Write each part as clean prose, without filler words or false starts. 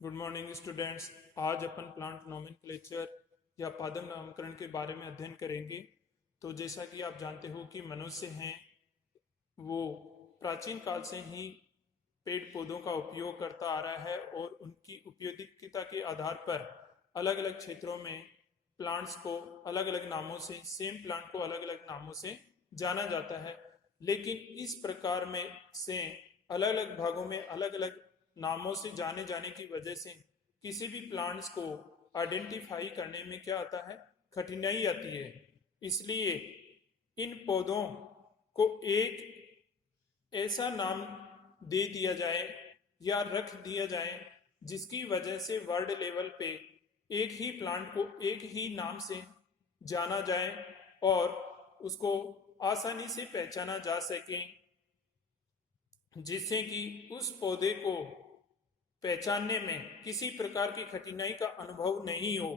Good morning students. आज अपन plant nomenclature या पादप नामकरण के बारे में अध्ययन करेंगे। तो जैसा कि आप जानते हो कि मनुष्य हैं वो प्राचीन काल से ही पेड़ पौधों का उपयोग करता आ रहा है और उनकी उपयोगिता के आधार पर अलग अलग क्षेत्रों में प्लांट्स को अलग अलग नामों से सेम प्लांट को अलग अलग नामों से जाना जाता है। लेकिन इस प्रकार में से अलग अलग भागों में अलग अलग नामों से जाने जाने की वजह से किसी भी प्लांट्स को आइडेंटिफाई करने में क्या आता है, कठिनाई आती है। इसलिए इन पौधों को एक ऐसा नाम दे दिया जाए या रख दिया जाए जिसकी वजह से वर्ल्ड लेवल पे एक ही प्लांट को एक ही नाम से जाना जाए और उसको आसानी से पहचाना जा सके, जिससे कि उस पौधे को पहचानने में किसी प्रकार की कठिनाई का अनुभव नहीं हो।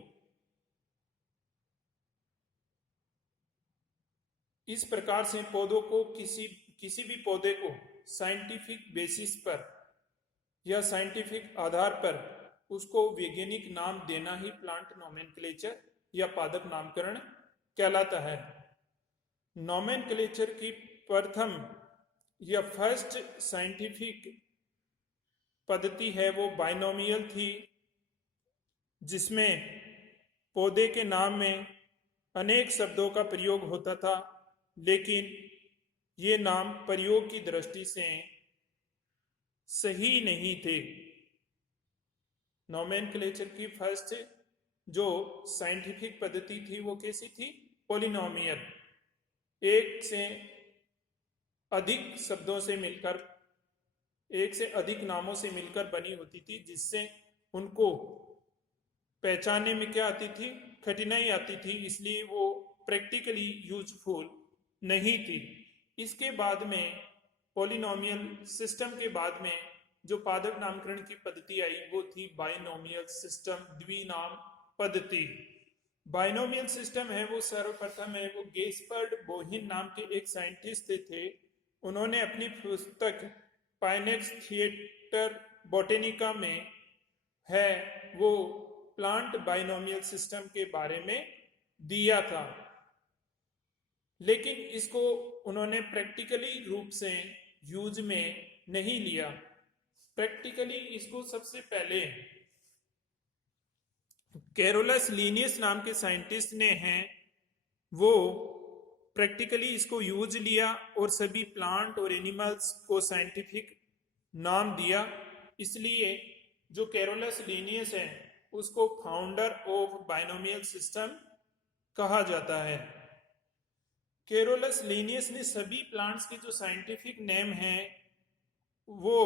इस प्रकार से पौधों को किसी भी पौधे को साइंटिफिक बेसिस पर या साइंटिफिक आधार पर उसको वैज्ञानिक नाम देना ही प्लांट नोमेनक्लेचर या पादप नामकरण कहलाता है। नोमेनक्लेचर की प्रथम या फर्स्ट साइंटिफिक पद्धति है वो बाइनोमियल थी, जिसमें पौधे के नाम में अनेक शब्दों का प्रयोग होता था, लेकिन ये नाम प्रयोग की दृष्टि से सही नहीं थे। नोमेनक्लेचर की फर्स्ट जो साइंटिफिक पद्धति थी वो कैसी थी? पॉलिनोमियल, एक से अधिक शब्दों से मिलकर, एक से अधिक नामों से मिलकर बनी होती थी, जिससे उनको पहचानने में क्या आती थी, कठिनाई आती थी। इसलिए वो प्रैक्टिकली यूजफुल नहीं थी। इसके बाद में पॉलिनोमियल सिस्टम के बाद में जो पादप नामकरण की पद्धति आई वो थी बाइनोमियल सिस्टम, द्विनाम पद्धति। बाइनोमियल सिस्टम है वो सर्वप्रथम है वो गेस्पर्ड बोहिन नाम के एक साइंटिस्ट थे। उन्होंने अपनी पुस्तक पाइनेक्स थिएटर बोटेनिका में है वो प्लांट बाइनोमियल सिस्टम के बारे में दिया था, लेकिन इसको उन्होंने प्रैक्टिकली रूप से यूज में नहीं लिया। प्रैक्टिकली इसको सबसे पहले कैरोलस लीनियस नाम के साइंटिस्ट ने हैं वो प्रैक्टिकली इसको यूज लिया और सभी प्लांट और एनिमल्स को साइंटिफिक नाम दिया। इसलिए जो कैरोलस लीनियस है उसको फाउंडर ऑफ बाइनोमियल सिस्टम कहा जाता है। कैरोलस लीनियस ने सभी प्लांट्स के जो साइंटिफिक नेम हैं वो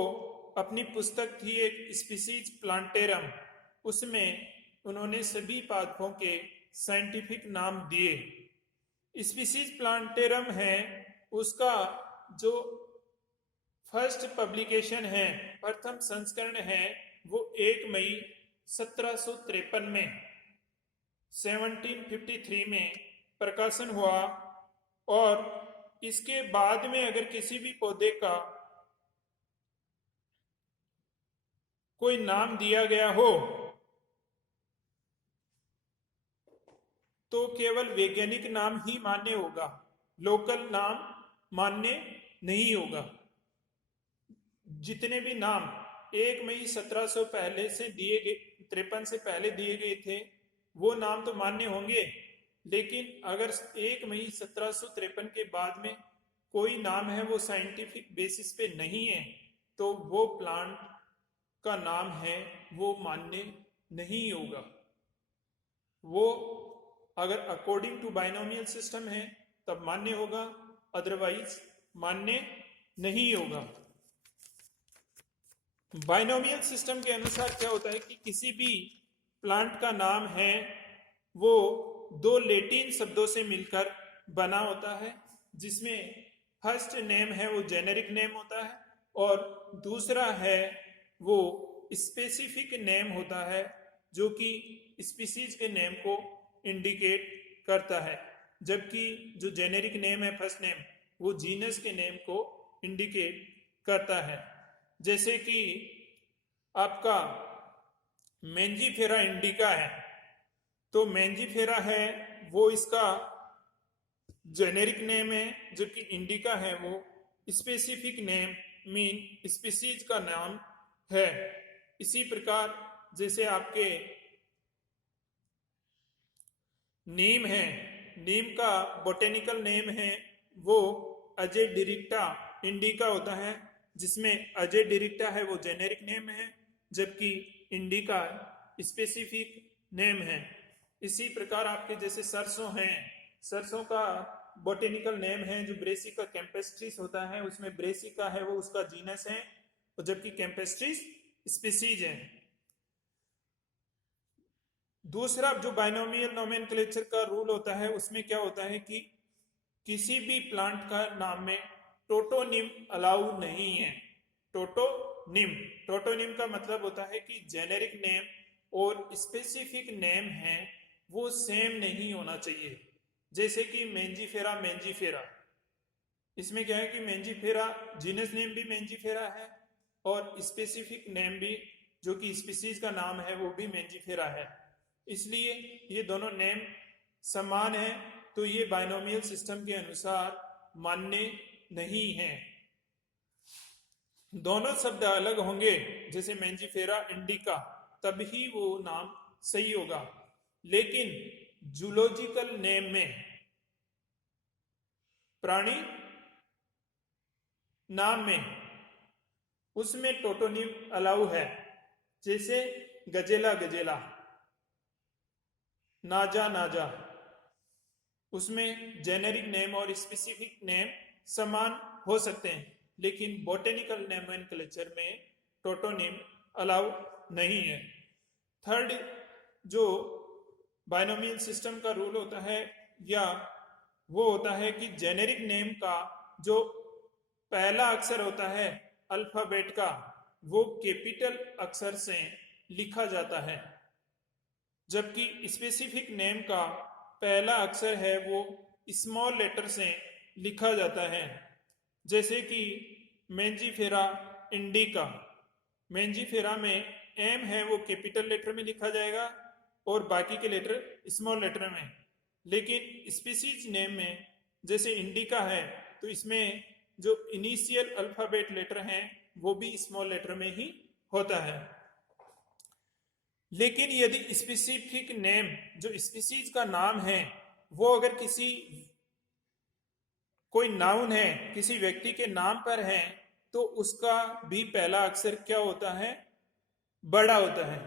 अपनी पुस्तक थी एक स्पीसीज प्लांटेरम, उसमें उन्होंने सभी पादपों के साइंटिफिक नाम दिए। स्पीसीज प्लांटेरम है उसका जो फर्स्ट पब्लिकेशन है, प्रथम संस्करण है वो 1 मई 1753 में 1753 में प्रकाशन हुआ। और इसके बाद में अगर किसी भी पौधे का कोई नाम दिया गया हो तो केवल वैज्ञानिक नाम ही मान्य होगा, लोकल नाम मान्य नहीं होगा। जितने भी नाम 1 मई 1700 पहले से दिए गए 53 से पहले दिए गए थे वो नाम तो मान्य होंगे, लेकिन अगर 1 मई 1753 के बाद में कोई नाम है वो साइंटिफिक बेसिस पे नहीं है तो वो प्लांट का नाम है वो मान्य नहीं होगा। वो अगर अकॉर्डिंग टू बाइनोमियल सिस्टम है तब मान्य होगा, अदरवाइज मान्य नहीं होगा। बाइनोमियल सिस्टम के अनुसार क्या होता है कि किसी भी प्लांट का नाम है वो 2 लैटिन शब्दों से मिलकर बना होता है, जिसमें फर्स्ट नेम है वो जेनेरिक नेम होता है और दूसरा है वो स्पेसिफिक नेम होता है जो कि स्पीसीज के नेम को इंडिकेट करता है, जबकि जो जेनेरिक नेम है फर्स्ट नेम वो जीनस के नेम को इंडिकेट करता है। जैसे कि आपका मेंजीफेरा इंडिका है, तो मेंजीफेरा है वो इसका जेनेरिक नेम है, जबकि इंडिका है वो स्पेसिफिक नेम मीन स्पीसीज का नाम है। इसी प्रकार जैसे आपके नीम है, नीम का बोटेनिकल नेम है वो अजय डिरिक्टा इंडिका होता है, जिसमें अजय डिरिक्टा है वो जेनेरिक नेम है, जबकि इंडिका स्पेसिफिक नेम है। इसी प्रकार आपके जैसे सरसों हैं, सरसों का बोटेनिकल नेम है जो ब्रेसिका कैंपेस्ट्रिस होता है, उसमें ब्रेसिका है वो उसका जीनस है, और जबकि कैंपेस्ट्रिस स्पीसीज है। दूसरा जो बाइनोमियल नोमेनक्लेचर का रूल होता है उसमें क्या होता है कि किसी भी प्लांट का नाम में टोटोनिम अलाउ नहीं है। टोटोनिम, टोटोनिम का मतलब होता है कि जेनेरिक नेम और स्पेसिफिक नेम है वो सेम नहीं होना चाहिए। जैसे कि मेंजीफेरा, मेंजीफेरा, इसमें क्या है कि मेंजीफेरा जीनस नेम भी मेंजीफेरा है और स्पेसिफिक नेम भी जो कि स्पीसीज का नाम है वो भी मेंजीफेरा है, इसलिए ये दोनों नेम समान है, तो ये बाइनोमियल सिस्टम के अनुसार मान्य नहीं है। दोनों शब्द अलग होंगे जैसे मेंजीफेरा इंडिका, तभी वो नाम सही होगा। लेकिन जूलॉजिकल नेम में, प्राणी नाम में, उसमें टोटोनिम अलाउ है, जैसे गजेला गजेला, नाजा नाजा, उसमें जेनेरिक नेम और स्पेसिफिक नेम समान हो सकते हैं, लेकिन बोटेनिकल नोमेनक्लेचर में टोटोनिम अलाउ नहीं है। थर्ड जो बाइनोमियल सिस्टम का रूल होता है या वो होता है कि जेनेरिक नेम का जो पहला अक्षर होता है अल्फाबेट का वो कैपिटल अक्षर से लिखा जाता है, जबकि स्पेसिफिक नेम का पहला अक्षर है वो स्मॉल लेटर से लिखा जाता है। जैसे कि मेंजीफेरा इंडिका, मेंजीफेरा में एम है वो कैपिटल लेटर में लिखा जाएगा और बाकी के लेटर स्मॉल लेटर में, लेकिन स्पीसीज नेम में जैसे इंडिका है तो इसमें जो इनिशियल अल्फाबेट लेटर हैं वो भी स्मॉल लेटर में ही होता है। लेकिन यदि स्पेसिफिक नेम जो स्पीसीज का नाम है वो अगर किसी कोई नाउन है किसी व्यक्ति के नाम पर है तो उसका भी पहला अक्षर क्या होता है, बड़ा होता है।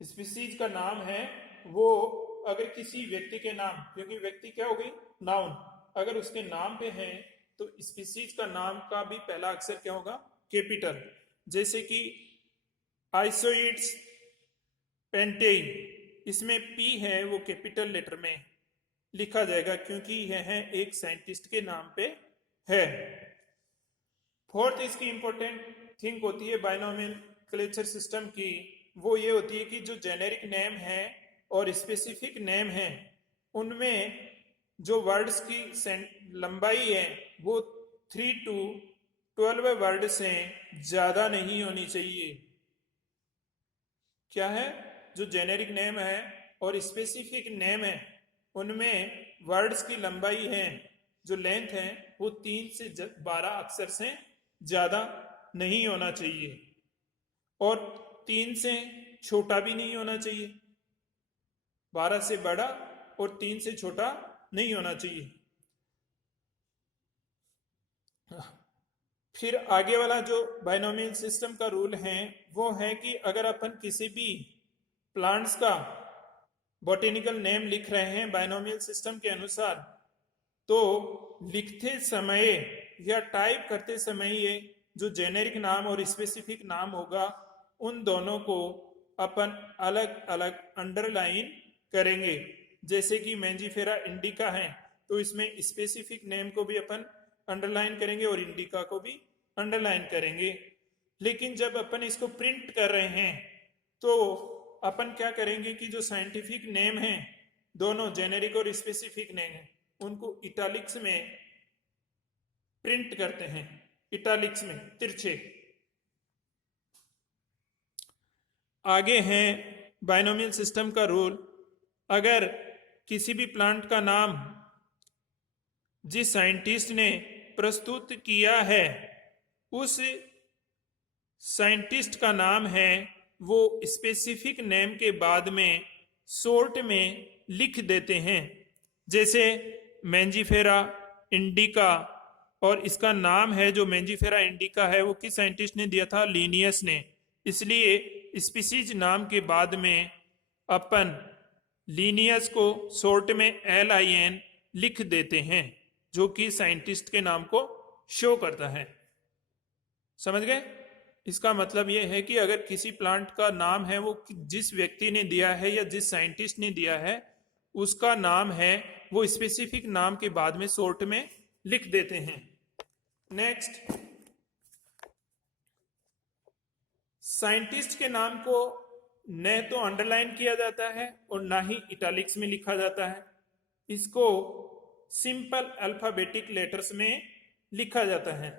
स्पीसीज का नाम है वो अगर किसी व्यक्ति के नाम, क्योंकि व्यक्ति क्या हो गई नाउन, अगर उसके नाम पे है तो स्पीसीज का नाम का भी पहला अक्षर क्या होगा, कैपिटल। जैसे कि आइसोइड्स पेंटेई, इसमें पी है वो कैपिटल लेटर में लिखा जाएगा क्योंकि यह है एक साइंटिस्ट के नाम पे है। फोर्थ इसकी इंपॉर्टेंट थिंग होती है बाइनोमेनक्लेचर सिस्टम की, वो ये होती है कि जो जेनेरिक नेम है और स्पेसिफिक नेम है उनमें जो वर्ड्स की लंबाई है वो 3 to 12 वर्ड से ज्यादा नहीं होनी चाहिए। क्या है, जो जेनेरिक नेम है और स्पेसिफिक नेम है उनमें वर्ड्स की लंबाई है जो लेंथ है वो 3 से 12 अक्षर से ज्यादा नहीं होना चाहिए और 3 से छोटा भी नहीं होना चाहिए, 12 से बड़ा और 3 से छोटा नहीं होना चाहिए। फिर आगे वाला जो बाइनोमियल सिस्टम का रूल है वो है कि अगर अपन किसी भी प्लांट्स का बॉटेनिकल नेम लिख रहे हैं बाइनोमियल सिस्टम के अनुसार, तो लिखते समय या टाइप करते समय ये जो जेनेरिक नाम और स्पेसिफिक नाम होगा उन दोनों को अपन अलग अलग अंडरलाइन करेंगे। जैसे कि मेंजीफेरा इंडिका है तो इसमें स्पेसिफिक नेम को भी अपन अंडरलाइन करेंगे और इंडिका को भी अंडरलाइन करेंगे। लेकिन जब अपन इसको प्रिंट कर रहे हैं तो अपन क्या करेंगे कि जो साइंटिफिक नेम है दोनों जेनेरिक और स्पेसिफिक नेम है उनको इटालिक्स में प्रिंट करते हैं, इटालिक्स में तिरछे। आगे हैं बाइनोमियल सिस्टम का रूल। अगर किसी भी प्लांट का नाम जिस साइंटिस्ट ने प्रस्तुत किया है उस साइंटिस्ट का नाम है, वो स्पेसिफिक नेम के बाद में शॉर्ट में लिख देते हैं। जैसे मैंजीफेरा इंडिका, और इसका नाम है जो मैंजीफेरा इंडिका है वो किस साइंटिस्ट ने दिया था? लीनियस ने। इसलिए स्पीसीज नाम के बाद में अपन लीनियस को शॉर्ट में LIN लिख देते हैं, जो कि साइंटिस्ट के नाम को शो करता है। समझ गए? इसका मतलब यह है कि अगर किसी प्लांट का नाम है वो जिस व्यक्ति ने दिया है या जिस साइंटिस्ट ने दिया है उसका नाम है, वो स्पेसिफिक नाम के बाद में शॉर्ट में लिख देते हैं। नेक्स्ट, साइंटिस्ट के नाम को न तो अंडरलाइन किया जाता है और ना ही इटैलिक्स में लिखा जाता है। इसको सिंपल अल्फाबेटिक लेटर्स में लिखा जाता है।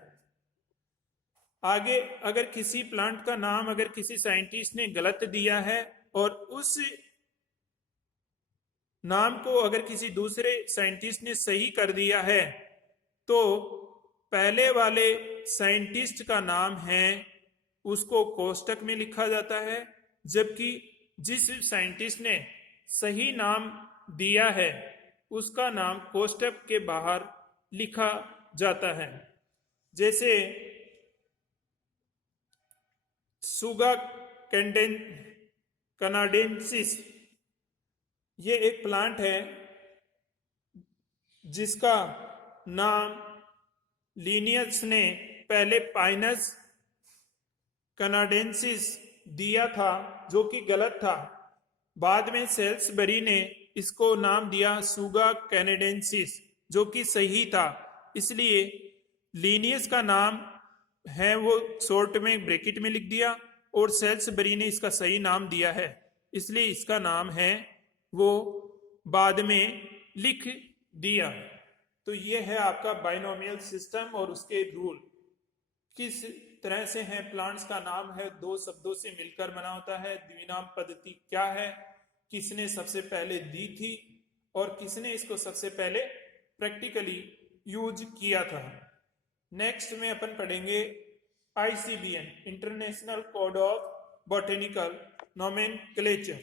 आगे अगर किसी प्लांट का नाम अगर किसी साइंटिस्ट ने गलत दिया है और उस नाम को अगर किसी दूसरे साइंटिस्ट ने सही कर दिया है, तो पहले वाले साइंटिस्ट का नाम है उसको कोष्टक में लिखा जाता है, जबकि जिस साइंटिस्ट ने सही नाम दिया है उसका नाम कोष्टक के बाहर लिखा जाता है। जैसे सुगा कनाडेंसिस, ये एक प्लांट है जिसका नाम लीनियस ने पहले पाइनस कनाडेंसिस दिया था, जो कि गलत था। बाद में सेल्सबरी ने इसको नाम दिया सुगा कैनेडेंसिस, जो कि सही था। इसलिए लीनियस का नाम है वो शॉर्ट में ब्रैकेट में लिख दिया और सेल्सबरी ने इसका सही नाम दिया है, इसलिए इसका नाम है वो बाद में लिख दिया। तो ये है आपका बाइनोमियल सिस्टम और उसके रूल। किस तरह से है प्लांट्स का नाम है दो शब्दों से मिलकर बना होता है। द्विनाम पद्धति क्या है, किसने सबसे पहले दी थी और किसने इसको सबसे पहले प्रैक्टिकली यूज किया था। नेक्स्ट में अपन पढ़ेंगे ICBN, international code of botanical nomenclature.